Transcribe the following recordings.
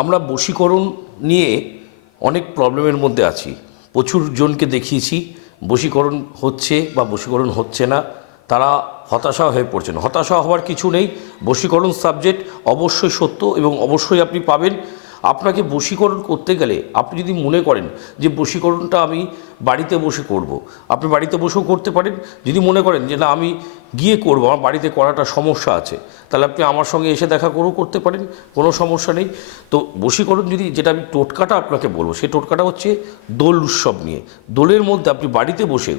আমরা বশীকরণ নিয়ে অনেক প্রবলেমের মধ্যে আছি। প্রচুর জনকে দেখিয়েছি বশীকরণ হচ্ছে বা বশীকরণ হচ্ছে না, তারা হতাশা হয়ে পড়ছেন। হতাশা হওয়ার কিছু নেই। বশীকরণ সাবজেক্ট অবশ্যই সত্য এবং অবশ্যই আপনি পাবেন। আপনাকে বশীকরণ করতে গেলে আপনি যদি মনে করেন যে বশীকরণটা আমি বাড়িতে বসে করব, আপনি বাড়িতে বসেও করতে পারেন। যদি মনে করেন যে না আমি গিয়ে করব, আমার বাড়িতে করাটা সমস্যা আছে, তাহলে আপনি আমার সঙ্গে এসে দেখা করেও করতে পারেন, কোনো সমস্যা নেই। তো বশীকরণ যদি যেটা আমি টোটকাটা আপনাকে বলবো, সেই টোটকাটা হচ্ছে দোল উৎসব নিয়ে। দোলের মধ্যে আপনি বাড়িতে বসে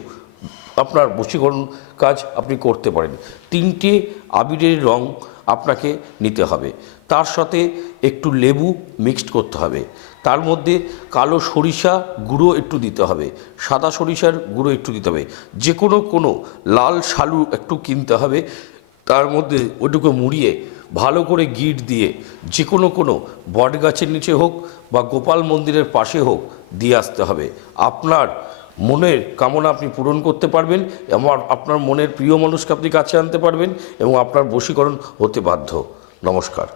আপনার বশীকরণ কাজ আপনি করতে পারেন। 3টে আবিরের রং আপনাকে নিতে হবে, তার সাথে একটু লেবু মিক্সড করতে হবে, তার মধ্যে কালো সরিষা গুঁড়ো একটু দিতে হবে, সাদা সরিষার গুঁড়ো একটু দিতে হবে, যে কোনো লাল শালু একটু কিনতে হবে, তার মধ্যে ওটুকু মুড়িয়ে ভালো করে গিট দিয়ে যে কোনো বট গাছের নিচে হোক বা গোপাল মন্দিরের পাশে হোক দিয়ে আসতে হবে। আপনার মনের কামনা আপনি পূরণ করতে পারবেন এবং আপনার মনের প্রিয় মানুষকে আপনি কাছে আনতে পারবেন এবং আপনার বশীকরণ হতে বাধ্য। নমস্কার।